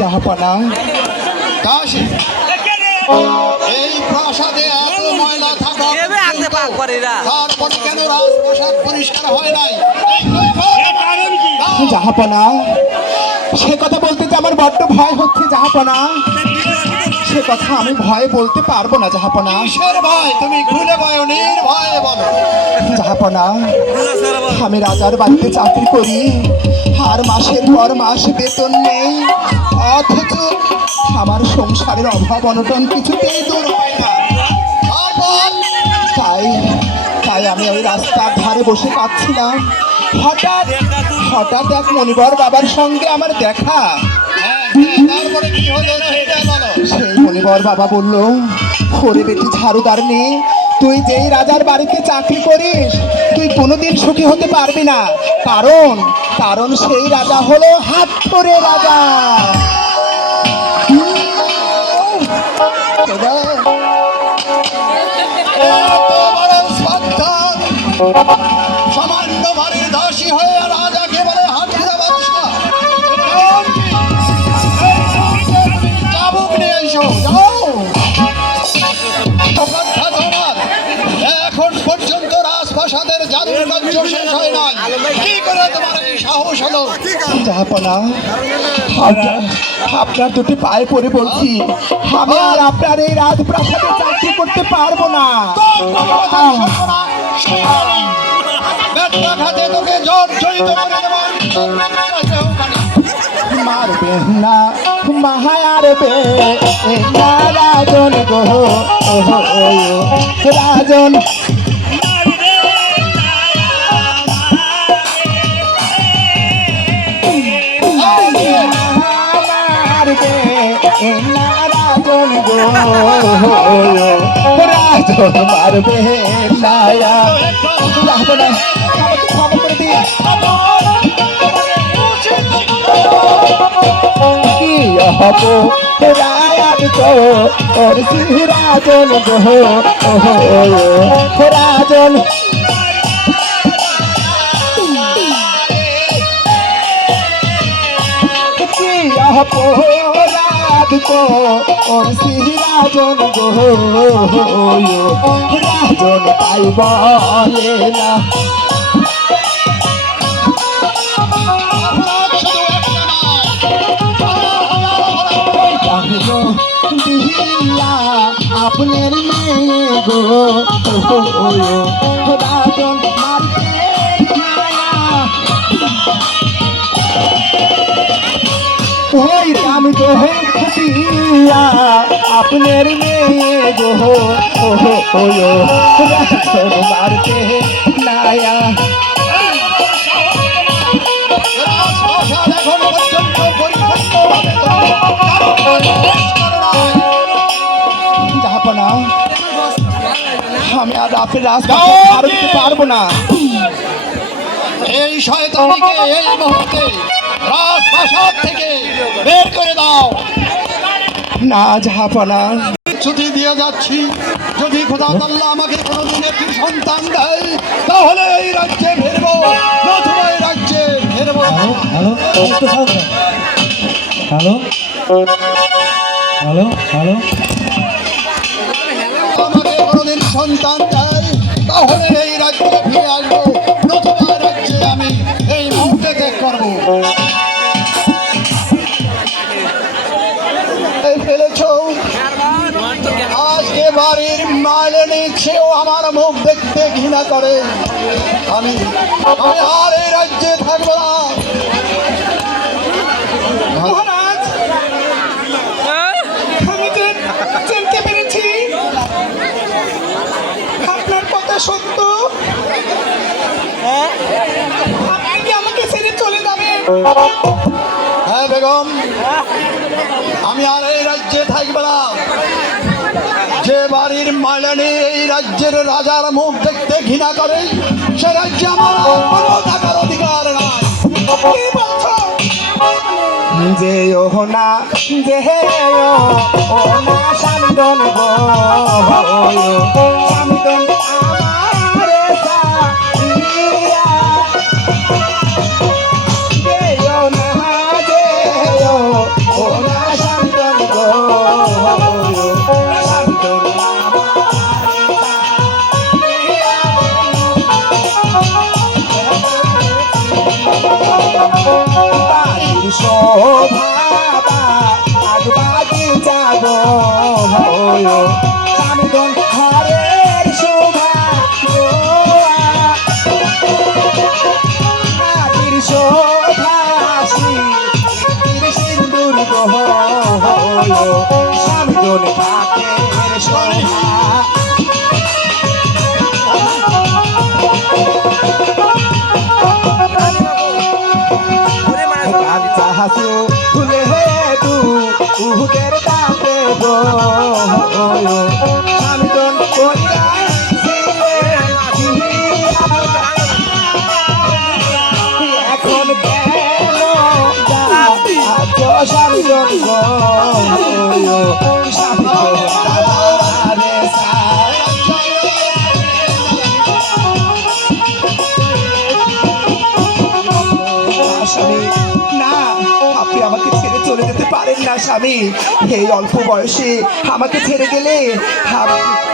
জাহাপনা দাসী, এই প্রাসাদে এত ময়লা থাকা তারপরে কেন রাজপ্রাসাদ পরিষ্কার হয় নাই? জাহাপনা, সে কথা বলতে যে আমার বড্ড ভয় হচ্ছে জাহাপনা। সে কথা আমি ভয় বলতে পারবো না জাহাপনা। কিসের ভয়? তুমি খুলে বলো, নির্ভয়ে বলো। জাহাপনা, আমি রাজার বাড়িতে চাকরি করি, আর মাসের পর মাস বেতন নেই, অথচ আমার সংসারের অভাব অনটন কিছুতেই দূর হয় না। তাই আমি ওই রাস্তার ধারে বসে পাচ্ছিলাম, হঠাৎ এক মনিবর বাবার সঙ্গে আমার দেখা। সেই মনিবর বাবা বলল, ওরে বেটি ঝাড়ুদার নেই, তুই যেই রাজার বাড়িতে চাকরি করিস তুই কোনোদিন সুখী হতে পারবি না, কারণ সেই রাজা হলো হাতখড়ে রাজা। সামান্য বাড়ির দাসী হয়ে রাজাকে বলে হাতখড়ে বাদশা। চাবুক নিয়ে এসো, যাও। এখন পর্যন্ত রাজপ্রাসাদের জাদুর কার্য শেষ হয় নাই, কি করে তোমার এই সাহস হলো? জাহাপনা, আপনার দুটি পায়ে পড়ে বলছি, আমি আর আপনার এই রাজপ্রাসাদে চাকরি করতে পারবো না। তোকে জর্জরিত করে দেব। মারবে না মায়ারবে না রাজন গো, রাজন মারবে না রাজন গো, রাজন মারবে নায়া। ক্ষমা করে দিয়ে কি হব রায়াত গো, ওর রাজন গো, রাজন কি হব রাত গো, ওর রাজন গো, রাজন তাই বলে না। আপনার মেয়ে গো, রাজন মারবে ওই রাম গো দিয়া, আপনার মেয়ে গো, রাজন মারবে নায়া। জাহাপনা, আমি আর আপনার রাজপ্রাসাদ দিতে পারবো না। এই শয়তানিকে এই মুহূর্তে রাজপ্রাসাদ থেকে বের করে দাও। না জাহাপনা, ছুটি দিয়ে যাচ্ছি, যদি খোদা তাআলা আমাকে কোনোদিন একটি সন্তান দেয় তাহলে এই রাজ্যে ফিরবো, নতুবা এই রাজ্যে ফিরবো। হ্যালো হ্যালো হ্যালো হ্যালো, আমাকে কোনোদিন সন্তান দেয় তাহলে এই রাজ্যে ফিরে আসবো, নতুবা রাজ্যে আমি এই মুহূর্তে ত্যাগ করবো। ফেলেছ আজকে বাড়ির মাইলেনি সেও আমার মুখ দেখতে ঘৃণা করে। আমি আর এই রাজ্যে থাকবো না। মহারাজ, আমি তো চিনতে পেরেছি আপনার কথা সত্য। আপনি কি আমাকে ছেড়ে চলে যাবেন? হ্যাঁ বেগম, আমি আর এই রাজ্যে থাকবো না। যে বাড়ির মাইলানি এই রাজ্যের রাজার মুখ দেখতে ঘৃণা করে সে রাজ্যে আমার কোনো থাকার অধিকার নাই। কি বলছো? যেও না যেও ও না সামিদন গো সামিদন আমারে সাইয়া যেও না যেও ও না সামিদন গো সামিদন শোভা আগবাদি যাব সামিদন হরের শোভা আদির শোভা সিন্দুর গহ সামিদন পাখের শোভা হাসু ফুলে তু উহুদের তাপে গো সামিদন কইরা এখন কেন সামিদন গো সামিদন আরে স্বামী না আপনি আমাকে ছেড়ে চলে যেতে পারেন না স্বামী এই অল্প বয়সে আমাকে ছেড়ে গেলে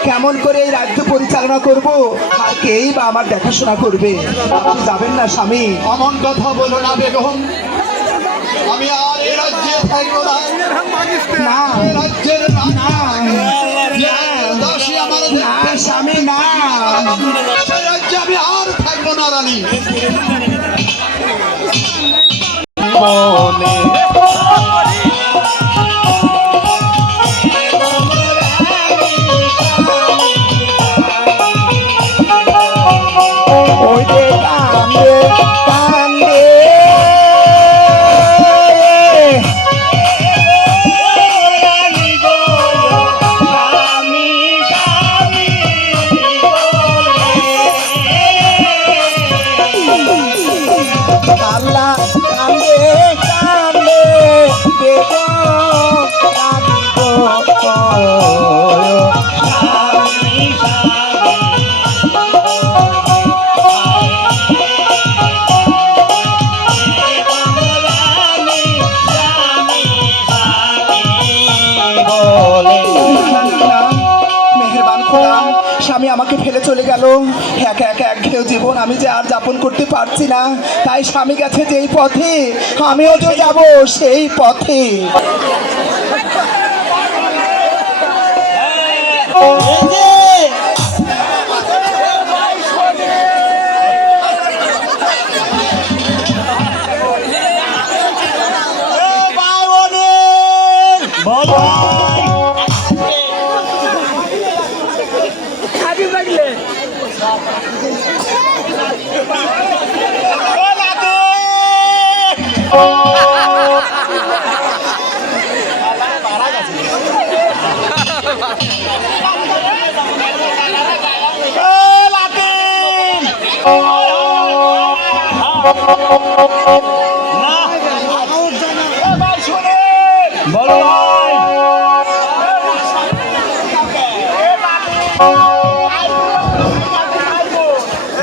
কেমন করে এই রাজ্য পরিচালনা করব আর কেই বা আমার দেখাশোনা করবে আপনি যাবেন না স্বামী এমন কথা বলো না বেগম, আমি আর এই রাজ্যে থাকবো না। না এই রাজ্যের না দাসী আমার না স্বামী না সেই রাজ্যে আমি আর থাকবো না রানী। বলে ওই যে কান্দে কান্দে আল্লাহ কান্দে কান্দে বেগম মেহেরবান খোদা স্বামী আমাকে ফেলে চলে গেল একা একা একঘেয়ে জীবন আমি যে আর যাপন করতে পারছি না তাই স্বামী গেছে যেই পথে আমিও যে যাব সেই পথে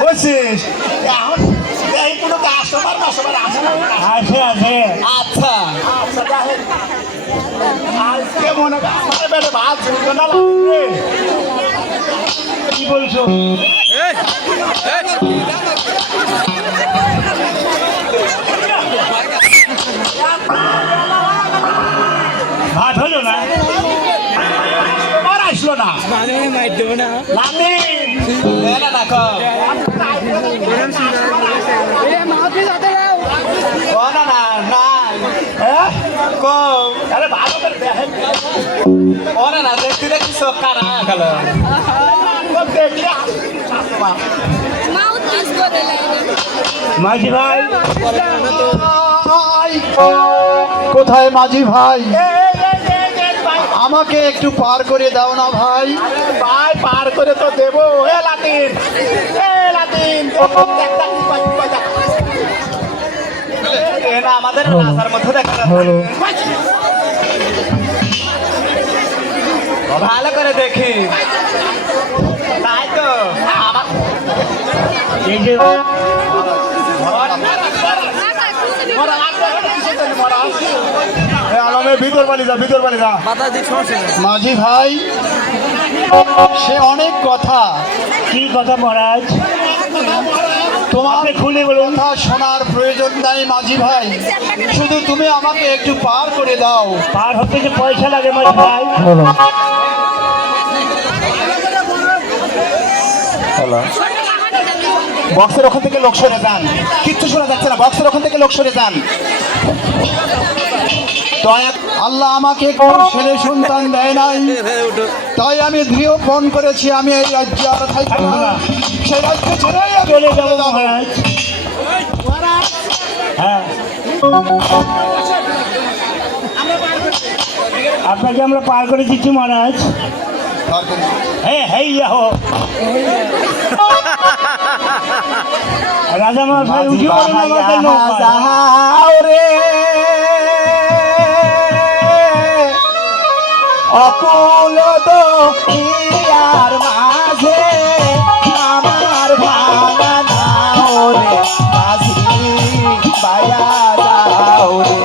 বলছিস এখন এই কোনো কাস্টমার আছে আচ্ছা আজকে মনে হয় ভাত না লাগবে কি বলছো ভাত হলো না আর আসলো না আরে ভালো করে দেখেন না দেখতে দেখি সব কারা গেল মাঝি ভাই কোথায় মাঝি ভাই? আমাকে একটু পার করে দাও না ভাই। ভাই পার করে তো দেবো। এ লাতিন না আমাদের রাস্তার মধ্যে দেখা যাচ্ছে ভালো করে দেখি তাই তো ভিতর বাড়ি যা মাঝি ভাই সে অনেক কথা। কি কথা মহারাজ? তোমার খুলে বলুন। কথা শোনার প্রয়োজন নাই মাঝি ভাই, শুধু তুমি আমাকে একটু পার করে দাও। পার হতে যে পয়সা লাগে মাঝি ভাই। বক্সের ওখান থেকে লোক সরে যান, কিচ্ছু শোনা যাচ্ছে না, বক্সের ওখান থেকে লোক সরে যান। দয়া আল্লাহ আমাকে কোন ছেলে সন্তান দেয় নাই, তাই আমি দৃঢ় ফোন করেছি আমি এই রাজ্যে আর থাকবো না। সেই রাজ্য ছেড়ে চলে যাবো মহারাজ। হ্যাঁ, আপনাকে আমরা পার করে দিচ্ছি মহারাজ। হ্যাঁ হ্যাঁ যাও রাজা মহাশয় উঠে পড়ুন আমাদের নৌকায়। যাও রে অকুল দয়ার মাঝে আমার ভাঙা নাও রে মাঝি বায়া যাও রে।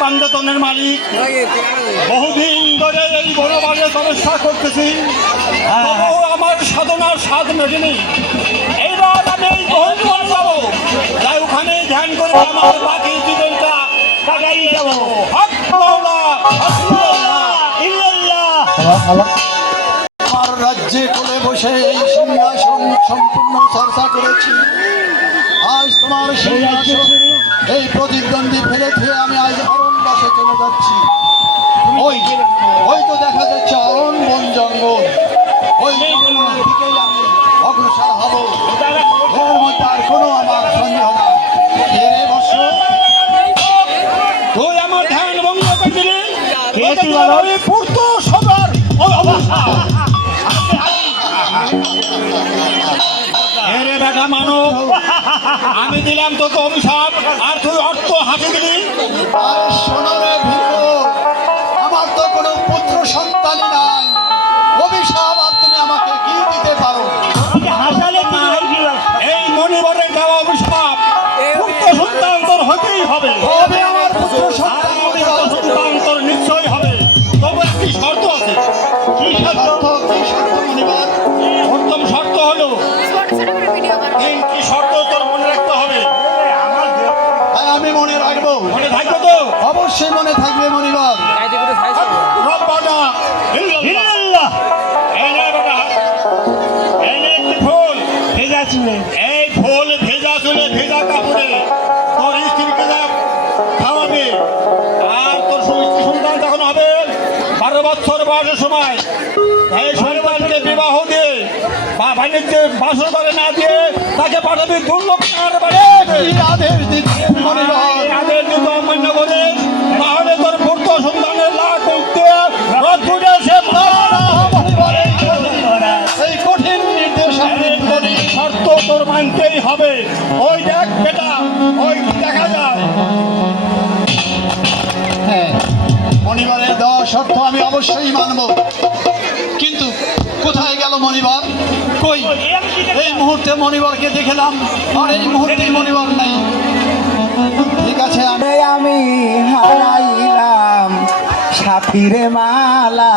পাণ্ডতনের মালিক বহুদিন ধরে এই বনবাসে তপস্যা করতেছি, তবুও আমার সাধনার স্বাদ মেটেনি। এইবার আমি এই বন যাবো, তাই ওখানে ধ্যান করে আমার বাকি জীবনটা কাটাই যাবো। হক মাওলা, হক মাওলা, ইল্লাল্লাহ। আমার রাজ্যে কোলে বসে এই সিংহাসন সম্পূর্ণ চর্চা করেছি। আজ তোমার সিংহাসন এই প্রতিদ্বন্দ্বী ফেলে দিয়ে আমি আজ অরণ্যবাসে চলে যাচ্ছি। ওই তো দেখা যাচ্ছে অরণ্য বন জঙ্গল, ওই জঙ্গলের দিকেই আমি অগ্রসর হব। এর মধ্যে আর কোনো আমার সন্দেহ নাই। কে রে বৎস? তোকে দিলাম আমি পূর্ত সবার অভিশাপ। এরে বেটা মানব, আমি দিলাম তোকে অভিশাপ আর তুই অর্থ হাতে দিলি। আরে শোনো রে ভিড়, আমার তো কোনো পুত্র সন্তানই নাই, অভিশাপ আর তুমি আমাকে কি দিতে পারো? এই মণিবরের দেওয়া অভিশাপ পুত্র সন্তান তোর হতেই হবে। হবে আমার পুত্র সন্তান, পুত্র সন্তান তোর নিশ্চয়ই হবে। তবু একটি শর্ত আছে। কি শর্ত? কি শর্ত মনিবার? প্রথম শর্ত হলো তিনটি শর্ত তোর মনে রাখতে হবে। হ্যাঁ, আমি মনে রাখবো। মনে থাকবে তো? অবশ্যই মনে থাকবে মনিবার। রব্বানা ইল্লাল্লাহ। এই নে বেটা, এই নে একটি ফুল। এই ফুল ভেজা চুলে ভেজা কাপড়ে তোর স্ত্রীকে খাওয়াবে। আর তোর স্ত্রী সন্তান যখন হবে 12 বছর বয়সের সময়, এই সন্তানকে বিবাহ দিয়ে বা বাণিজ্যে বাসর করে না দিয়ে তাকে পাঠাবি দুর্লক্ষার বাড়ি। এই আদেশ দিচ্ছে মনিবার। এই আদেশ দিতে অমান্য করে তাহলে তোর পুত্র সন্তানের লাখ উঠতে রথে সে এই কঠিন নির্দেশ আমি করি। শর্ত তোর মানতেই হবে। ওই দেখ বেটা, ওই দেখা যায়। হ্যাঁ, মনিবারের দেওয়া শর্ত আমি অবশ্যই মানব। কিন্তু কোথায় গেল মনিবার? কই, এই মুহূর্তে মনিবারকে দেখলাম আর এই মুহূর্তে মনিবার নাই। ঠিক আছে, আমি হারাইলাম সাথীরে মালা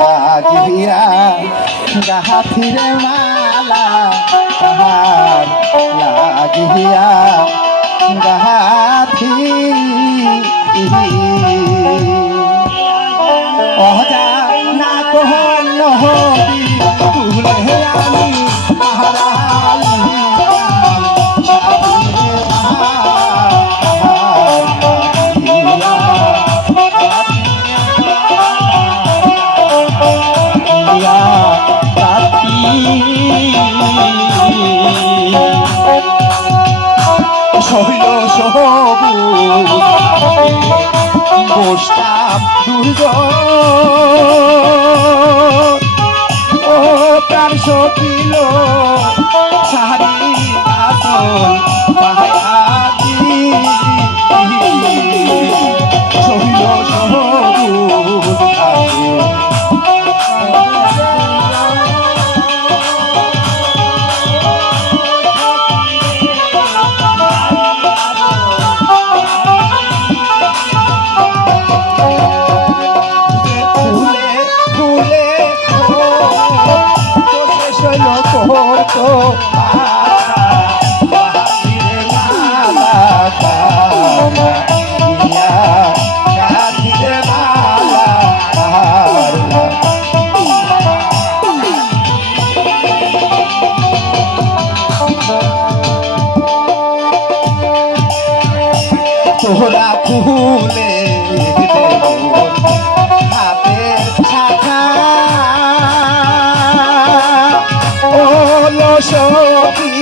লাগিয়া গাহাথিরে মালা লাগিয়া গাহাথি অজা না কহন হবি তুলে আমি হারাইলাম সাথীরে শৈল সবুজ বসতাম দুর্গ ও প্রাণ সকিল সারি আসল পাহাড়ি শৈল সবুজ ফুলে ফুলে শৈল করতো তোরা ফুলে হাতের শাখা ওলো সখী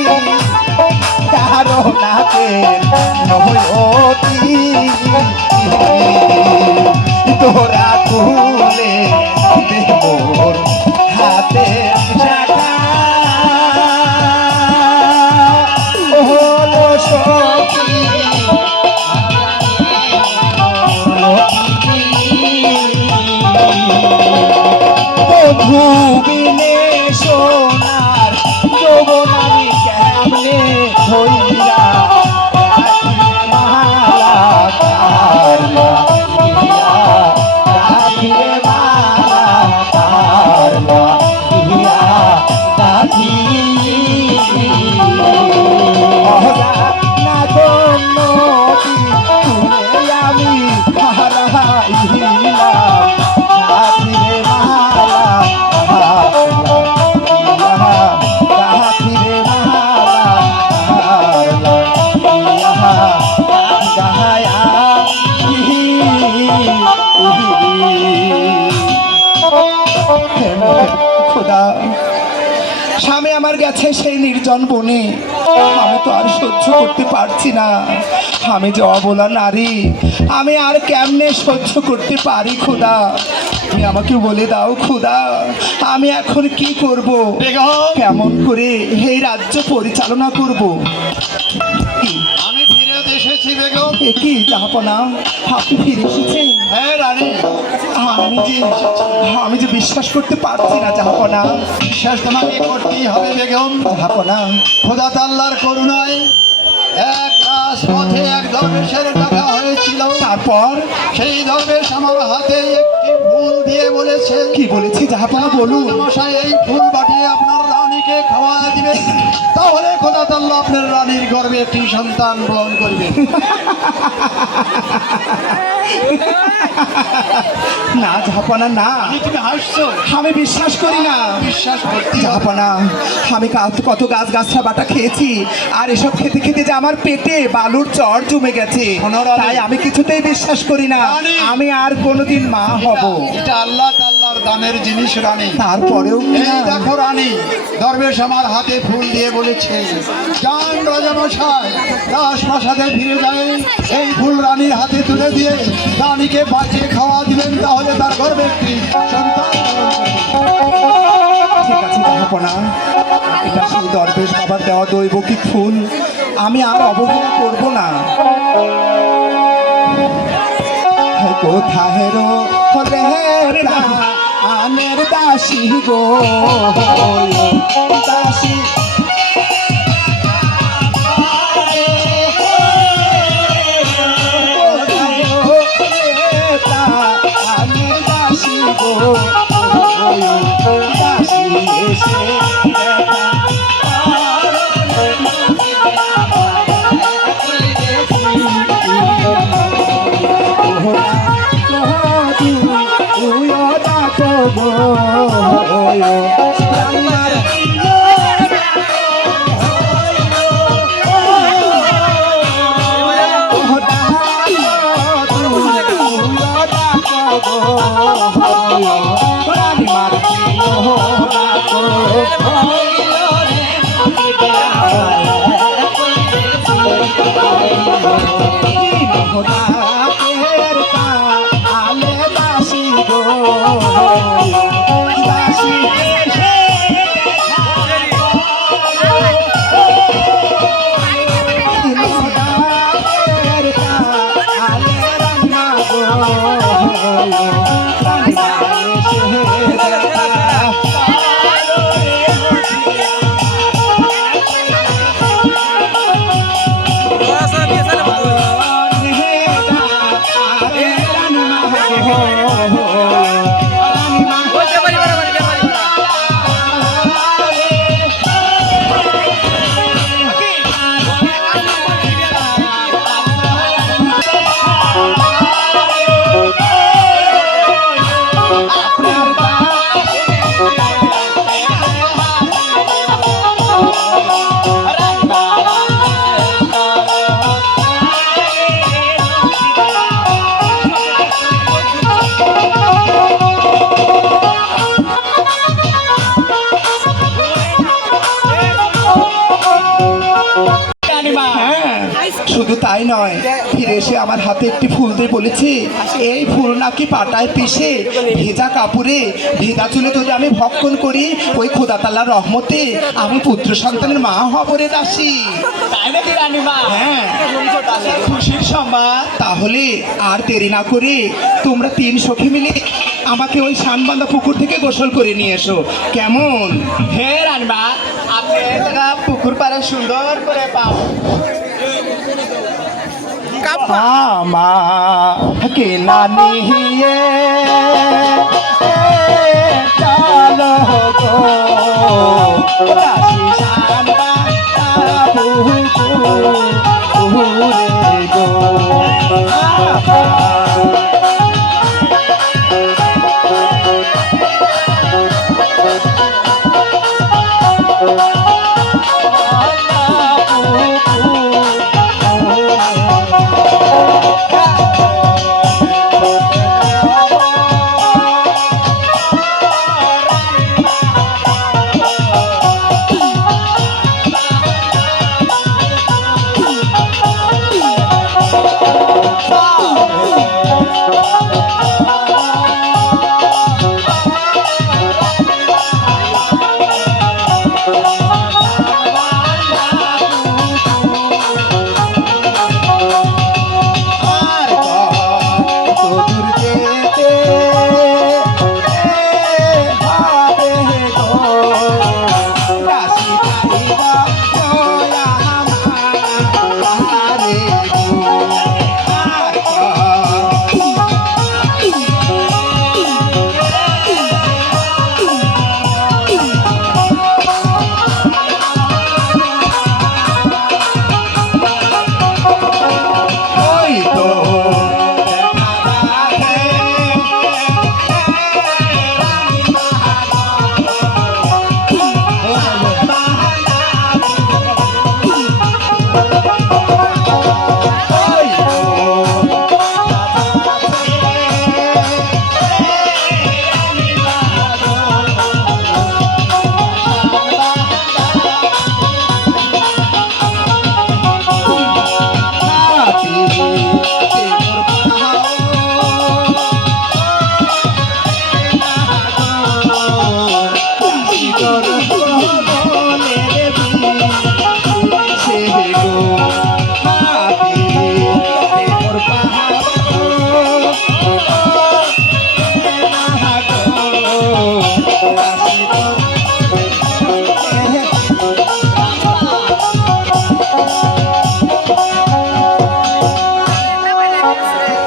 ধারণাতে নয়তি তোরা ফুলে মোর হাতের শাখা ওলো সখী ভূমিনে সোনার যৌবন আমি কেমনে হইয়া মালা কারলা রাখিরে মালা কারলা ইয়া দাদি অহরা না গণ্য তুলে আমি হারাইলাম রাখিরে মালা রাখিরে মালা গায়া খুদা স্বামী আমার গেছে সেই নির্জন বনে। আমি তো আর সহ্য করতে পারছি না। আমি যে অবলা নারী, আমি আর কেমনে সহ্য করতে পারি খোদা? তুমি আমাকে বলে দাও খোদা, আমি এখন কি করব? বেগম, কেমন করে এই রাজ্য পরিচালনা করব? আমি ফিরে এসেছি বেগম। এ কি জাহাপনা, আপনি ফিরে এসেছেন? হ্যাঁ রানী, আমি যে বিশ্বাস করতে পারছি না জাহাপনা। বিশ্বাস তোমাকে করতেই হবে বেগম। জাহাপনা, খোদা তাআলার করুণায় এক রাজপথে এক দরবেশের টাকা হয়েছিল। তারপর সেই দরবেশ আমার হাতে একটি ফুল দিয়ে বলেছে, কি বলেছি জাহাপনা বলুন? মশাই এই ফুল বাটিয়ে আপনার রানীকে খাওয়া দিবে, তাহলে খোদা তাআলা আপনার রানীর গর্ভে একটি সন্তান গ্রহণ করবে। না জাহাপনা না, তুমি হাসছো? আমি বিশ্বাস করি না। বিশ্বাস করতে হবে। জাহাপনা, আমি কত গাছ গাছরা বাটা খেয়েছি, আর এসব খেতে খেতে যে আমার পেটে বালুর চর জমে গেছে, শোনো রানী, তাই আমি কিছুতেই বিশ্বাস করি না রানী, আমি আর কোনোদিন মা হব। এটা আল্লাহ তাআলার দানের জিনিস রানী। তারপরেও এই না। দেখো রানী, দরবেশ আমার হাতে ফুল দিয়ে বলেছে, যান রাজামশাই, রাজপ্রাসাদে ফিরে যায়, এই ফুল রানীর হাতে তুলে দিয়ে রানীকে বাঁচিয়ে খাওয়া দিবেন, তাহলে তার গর্ভে একটি সন্তান ঠিক আছে জাহাপনা, এটা সেই দরবেশ বাবার দেওয়া দৈবকী ফুল, আমি আর অবহেলা করব না। কোথায় রে আনের দাসী গো, দাসী আনের দাসী গো, দাসী এসে শুধু তাই নয়, ফিরে এসে আমার হাতে একটি ফুল দিয়ে বলেছে, এই ফুল নাকি পাটায় পিষে ভেজা কাপড়ে ভেজা চুলে যদি আমি ভক্ষণ করি, ওই খোদা তাআলার রহমতে আমি পুত্র সন্তানের মা হব রে দাসী। তাই নাকি রানীমা? হ্যাঁ, খুশির সংবাদ। তাহলে আর দেরি না করে তোমরা 3 সখী মিলে আমাকে ওই শানবান্ধা পুকুর থেকে গোসল করে নিয়ে এসো, কেমন? হে রানীমা, আপনি এটা পুকুর পাড়ে সুন্দর করে পাও। আমাকে না নিয়ে চলো গো, দাসী শানবান্ধা পুকুরে গো।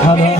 Chalo,